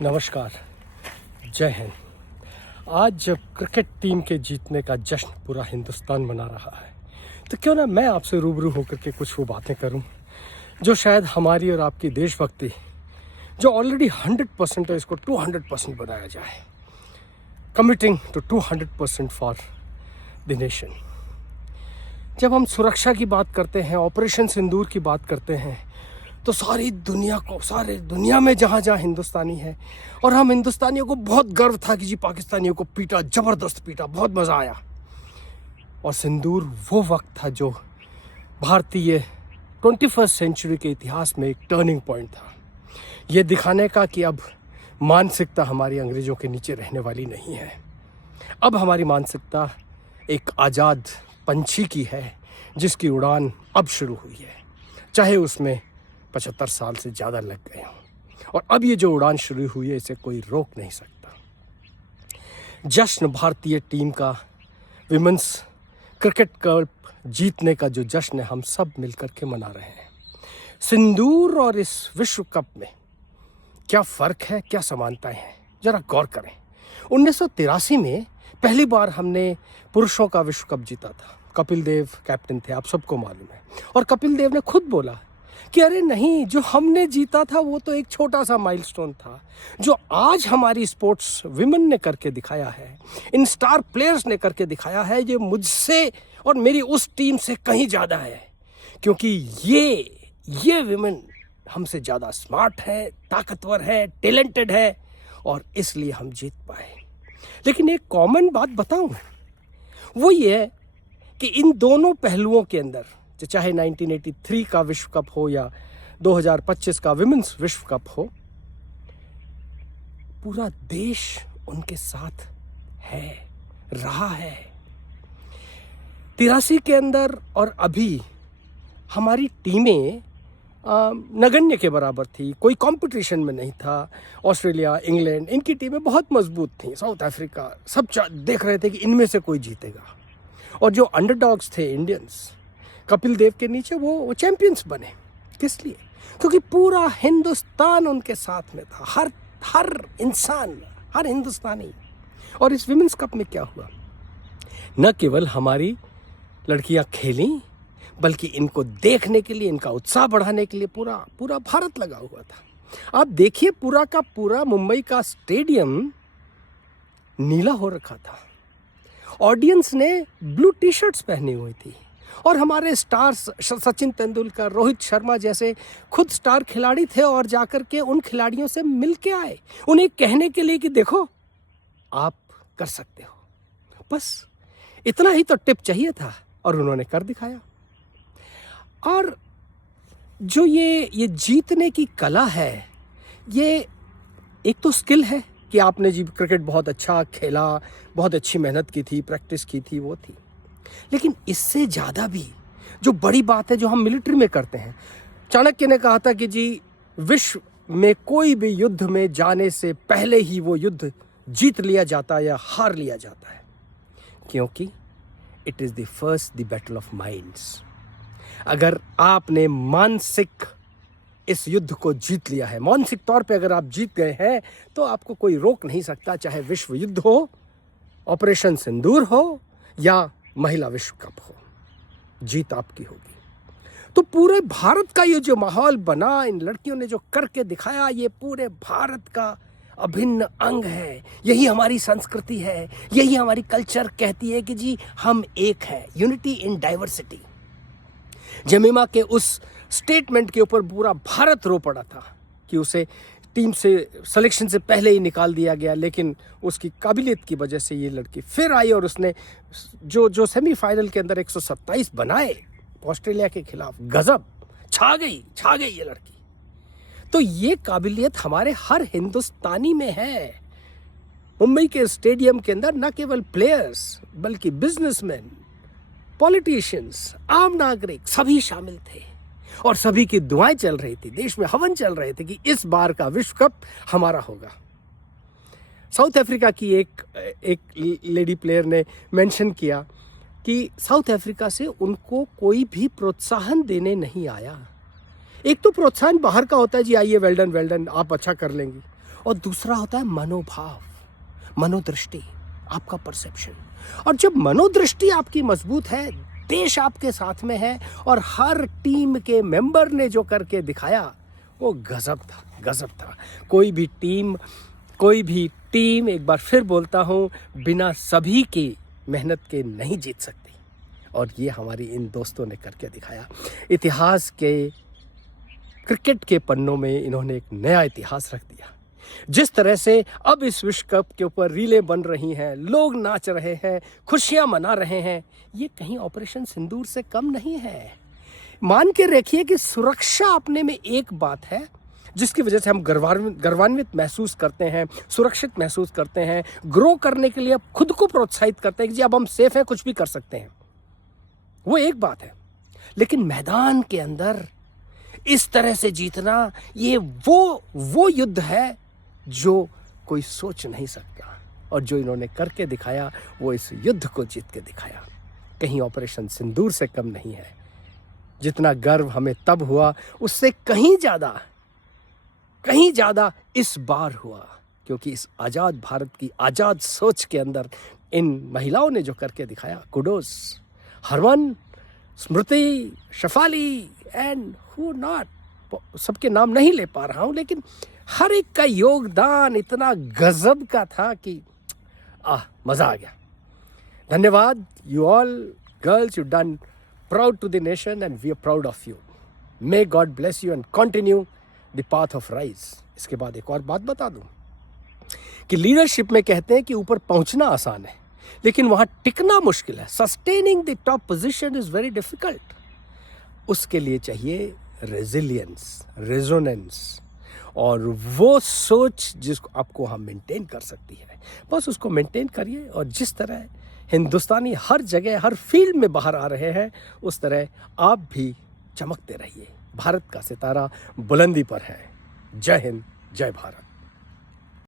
नमस्कार, जय हिंद। आज जब क्रिकेट टीम के जीतने का जश्न पूरा हिंदुस्तान मना रहा है, तो क्यों ना मैं आपसे रूबरू होकर के कुछ वो बातें करूं जो शायद हमारी और आपकी देशभक्ति जो ऑलरेडी 100% है, इसको 200% बनाया जाए। Committing to 200% for the nation. जब हम सुरक्षा की बात करते हैं, ऑपरेशन सिंदूर की बात करते हैं, तो सारी दुनिया में जहाँ जहाँ हिंदुस्तानी है, और हम हिंदुस्तानियों को बहुत गर्व था कि जी पाकिस्तानियों को पीटा, ज़बरदस्त पीटा, बहुत मज़ा आया। और सिंदूर वो वक्त था जो भारतीय 21st सेंचुरी के इतिहास में एक टर्निंग पॉइंट था, ये दिखाने का कि अब मानसिकता हमारी अंग्रेज़ों के नीचे रहने वाली नहीं है। अब हमारी मानसिकता एक आज़ाद पंछी की है जिसकी उड़ान अब शुरू हुई है, चाहे उसमें 75 साल से ज़्यादा लग गए हों। और अब ये जो उड़ान शुरू हुई है, इसे कोई रोक नहीं सकता। जश्न भारतीय टीम का, विमेंस क्रिकेट कप जीतने का जो जश्न है, हम सब मिलकर के मना रहे हैं। सिंदूर और इस विश्व कप में क्या फ़र्क है, क्या समानताएं हैं, ज़रा गौर करें। 1983 में पहली बार हमने पुरुषों का विश्व कप जीता था। कपिल देव कैप्टन थे, आप सबको मालूम है। और कपिल देव ने खुद बोला कि अरे नहीं, जो हमने जीता था वो तो एक छोटा सा माइलस्टोन था। जो आज हमारी स्पोर्ट्स विमेन ने करके दिखाया है, इन स्टार प्लेयर्स ने करके दिखाया है, ये मुझसे और मेरी उस टीम से कहीं ज़्यादा है। क्योंकि ये विमेन हमसे ज़्यादा स्मार्ट है, ताकतवर है, टैलेंटेड है, और इसलिए हम जीत पाए। लेकिन एक कॉमन बात बताऊं, वो ये है कि इन दोनों पहलुओं के अंदर, चाहे 1983 का विश्व कप हो या 2025 का विमेंस विश्व कप हो, पूरा देश उनके साथ है, रहा है। 83 के अंदर और अभी हमारी टीमें नगण्य के बराबर थी, कोई कंपटीशन में नहीं था। ऑस्ट्रेलिया, इंग्लैंड, इनकी टीमें बहुत मजबूत थीं। साउथ अफ्रीका, सब देख रहे थे कि इनमें से कोई जीतेगा। और जो अंडरडॉग्स थे, इंडियंस, कपिल देव के नीचे वो चैंपियंस बने। किस लिए? क्योंकि पूरा हिंदुस्तान उनके साथ में था, हर इंसान, हर हिंदुस्तानी। और इस विमेंस कप में क्या हुआ, न केवल हमारी लड़कियां खेलीं, बल्कि इनको देखने के लिए, इनका उत्साह बढ़ाने के लिए पूरा भारत लगा हुआ था। आप देखिए, पूरा का पूरा मुंबई का स्टेडियम नीला हो रखा था। ऑडियंस ने ब्लू टी शर्ट्स पहनी हुई थी। और हमारे स्टार्स, सचिन तेंदुलकर, रोहित शर्मा जैसे खुद स्टार खिलाड़ी थे, और जाकर के उन खिलाड़ियों से मिल के आए, उन्हें कहने के लिए कि देखो आप कर सकते हो। बस इतना ही तो टिप चाहिए था, और उन्होंने कर दिखाया। और जो ये जीतने की कला है, ये एक तो स्किल है कि आपने जी क्रिकेट बहुत अच्छा खेला, बहुत अच्छी मेहनत की थी, प्रैक्टिस की थी, वो थी। लेकिन इससे ज़्यादा भी जो बड़ी बात है, जो हम मिलिट्री में करते हैं, चाणक्य ने कहा था कि जी विश्व में कोई भी युद्ध में जाने से पहले ही वो युद्ध जीत लिया जाता है या हार लिया जाता है, क्योंकि it is the first the battle of minds. अगर आपने मानसिक इस युद्ध को जीत लिया है, मानसिक तौर पे अगर आप जीत गए हैं, तो आपको कोई रोक नहीं सकता। चाहे विश्व युद्ध हो, ऑपरेशन सिंदूर हो, या महिला विश्व कप हो, जीत आपकी होगी। तो पूरे भारत का ये जो माहौल बना, इन लड़कियों ने जो करके दिखाया, ये पूरे भारत का अभिन्न अंग है। यही हमारी संस्कृति है, यही हमारी कल्चर कहती है कि जी हम एक हैं, यूनिटी इन डाइवर्सिटी। जमीमा के उस स्टेटमेंट के ऊपर पूरा भारत रो पड़ा था कि उसे टीम से सिलेक्शन से पहले ही निकाल दिया गया, लेकिन उसकी काबिलियत की वजह से ये लड़की फिर आई, और उसने जो सेमीफाइनल के अंदर 127 बनाए ऑस्ट्रेलिया के खिलाफ, गजब, छा गई ये लड़की। तो ये काबिलियत हमारे हर हिंदुस्तानी में है। मुंबई के स्टेडियम के अंदर न केवल प्लेयर्स, बल्कि बिजनेसमैन, पॉलिटिशियंस, आम नागरिक, सभी शामिल थे, और सभी की दुआएं चल रही थी, देश में हवन चल रहे थे कि इस बार का विश्व कप हमारा होगा। साउथ अफ्रीका की एक लेडी प्लेयर ने मेंशन किया कि साउथ अफ्रीका से उनको कोई भी प्रोत्साहन देने नहीं आया। एक तो प्रोत्साहन बाहर का होता है, जी आइए, वेल डन, आप अच्छा कर लेंगी। और दूसरा होता है मनोभाव, मनोदृष्टि, आपका परसेप्शन। और जब मनोदृष्टि आपकी मजबूत है, देश आपके साथ में है और हर टीम के मेंबर ने जो करके दिखाया वो गजब था, गजब था। कोई भी टीम, एक बार फिर बोलता हूँ, बिना सभी की मेहनत के नहीं जीत सकती। और ये हमारी इन दोस्तों ने करके दिखाया। इतिहास के, क्रिकेट के पन्नों में इन्होंने एक नया इतिहास रख दिया। जिस तरह से अब इस विश्व कप के ऊपर रीलें बन रही हैं, लोग नाच रहे हैं, खुशियां मना रहे हैं, ये कहीं ऑपरेशन सिंदूर से कम नहीं है। मान के रखिए कि सुरक्षा अपने में एक बात है जिसकी वजह से हम गर्वान्वित महसूस करते हैं, सुरक्षित महसूस करते हैं, ग्रो करने के लिए खुद को प्रोत्साहित करते हैं कि जी अब हम सेफ हैं, कुछ भी कर सकते हैं। वो एक बात है, लेकिन मैदान के अंदर इस तरह से जीतना, ये वो युद्ध है जो कोई सोच नहीं सकता। और जो इन्होंने करके दिखाया, वो इस युद्ध को जीत के दिखाया। कहीं ऑपरेशन सिंदूर से कम नहीं है। जितना गर्व हमें तब हुआ, उससे कहीं ज्यादा इस बार हुआ, क्योंकि इस आजाद भारत की आजाद सोच के अंदर इन महिलाओं ने जो करके दिखाया, kudos. Harman, Smriti, Shafali and who not, सबके नाम नहीं ले पा रहा हूं, लेकिन हर एक का योगदान इतना गजब का था कि मजा आ गया। धन्यवाद। You all girls, you done proud to the nation and we are proud of you. May God bless you and continue the path of rise. इसके बाद एक और बात बता दूं कि लीडरशिप में कहते हैं कि ऊपर पहुंचना आसान है, लेकिन वहां टिकना मुश्किल है। Sustaining the top position is very difficult. उसके लिए चाहिए रेजिलियंस, रेजोनेंस, और वो सोच जिसको आपको हम मेंटेन कर सकती है। बस उसको मेंटेन करिए, और जिस तरह हिंदुस्तानी हर जगह, हर फील्ड में बाहर आ रहे हैं, उस तरह आप भी चमकते रहिए। भारत का सितारा बुलंदी पर है। जय हिंद, जय भारत।